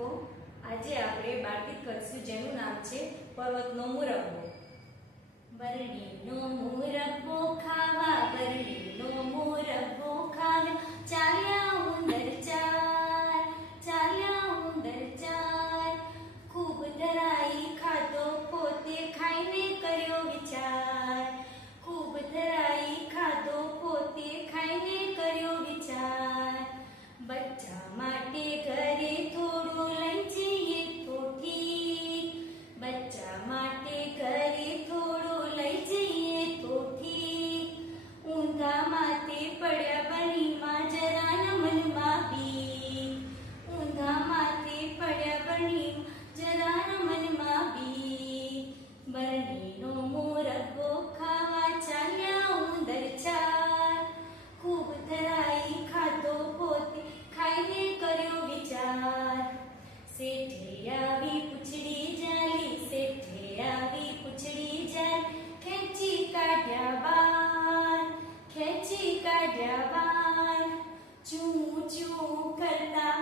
બાળકો આજે આપણે બાળગીત કરશું જેનું નામ છે પર્વતનો મુરબ્બો બરડીનો મુરબ્બો જવાન ચૂ ચૂ કરતા